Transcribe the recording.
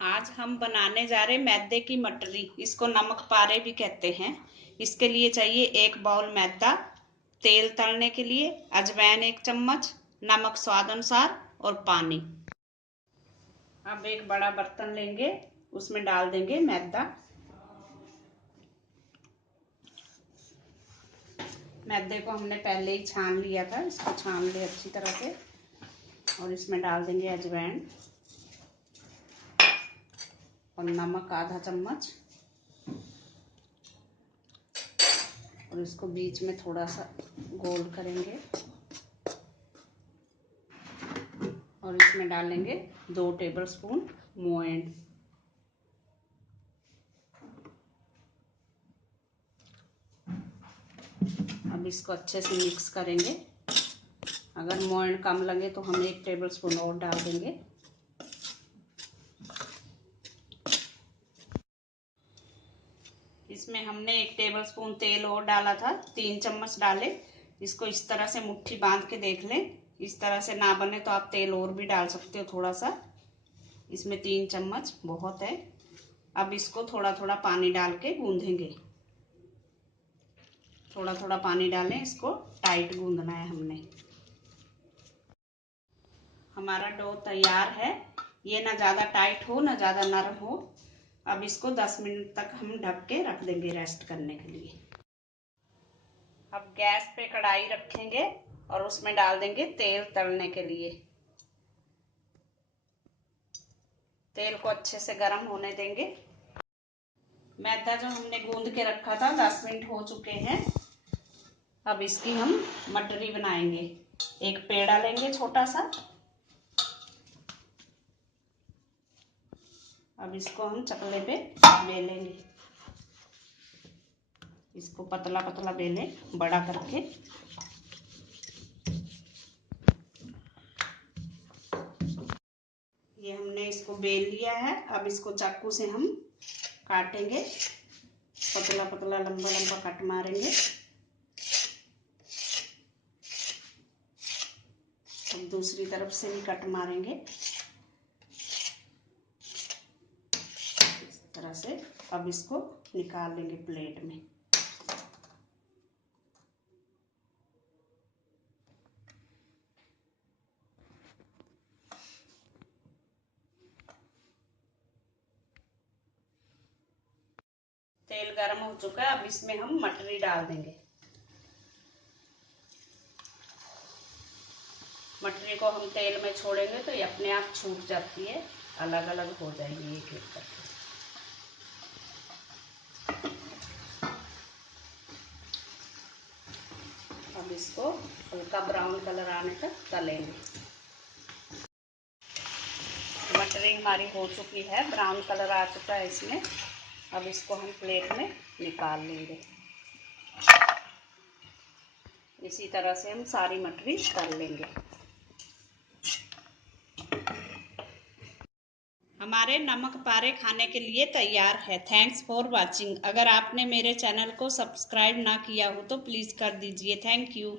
आज हम बनाने जा रहे मैदे की मटरी। इसको नमक पारे भी कहते हैं। इसके लिए चाहिए 1 बाउल मैदा, तेल तलने के लिए, अजवाइन 1 चम्मच, नमक स्वाद अनुसार और पानी। अब एक बड़ा बर्तन लेंगे, उसमें डाल देंगे मैदा। मैदे को हमने पहले ही छान लिया था, इसको छान ले अच्छी तरह से। और इसमें डाल देंगे अजवाइन और नमक आधा चम्मच। और इसको बीच में थोड़ा सा गोल करेंगे और इसमें डालेंगे 2 टेबलस्पून मोयन। अब इसको अच्छे से मिक्स करेंगे। अगर मोयन कम लगे तो हम 1 टेबलस्पून और डाल देंगे। इसमें हमने 1 टेबलस्पून तेल और डाला था, 3 चम्मच डाले। इसको इस तरह से मुट्ठी बांध के देख लें। इस तरह से ना बने तो आप तेल और भी डाल सकते हो थोड़ा सा। इसमें 3 चम्मच बहुत है। अब इसको थोड़ा थोड़ा पानी डाल के गूंदेंगे। थोड़ा थोड़ा पानी डालें, इसको टाइट गूंदना है हमने। हमारा डो तैयार है। ये ना ज़्यादा टाइट हो ना ज़्यादा नरम हो। अब इसको 10 मिनट तक हम ढक के रख देंगे रेस्ट करने के लिए। अब गैस पे कढ़ाई रखेंगे और उसमें डाल देंगे तेल तलने के लिए। तेल को अच्छे से गर्म होने देंगे। मैदा जो हमने गूंद के रखा था 10 मिनट हो चुके हैं। अब इसकी हम मटरी बनाएंगे। एक पेड़ा लेंगे छोटा सा। अब इसको हम चकले पे बेलेंगे। इसको पतला पतला बेलें, बड़ा करके। ये हमने इसको बेल लिया है। अब इसको चाकू से हम काटेंगे, पतला पतला लंबा लंबा कट मारेंगे। अब दूसरी तरफ से भी कट मारेंगे इस तरह से। अब इसको निकाल लेंगे प्लेट में। तेल गर्म हो चुका है। अब इसमें हम मटरी डाल देंगे। मटरी को हम तेल में छोड़ेंगे तो ये अपने आप छूट जाती है, अलग अलग हो जाएगी एक एक करके। अब इसको हल्का ब्राउन कलर आने तक तलेंगे। मटरी हमारी हो चुकी है, ब्राउन कलर आ चुका है इसमें। अब इसको हम प्लेट में निकाल लेंगे। इसी तरह से हम सारी मटरी तल लेंगे। हमारे नमक पारे खाने के लिए तैयार है। Thanks for watching. अगर आपने मेरे चैनल को सब्सक्राइब ना किया हो तो प्लीज़ कर दीजिए। Thank you.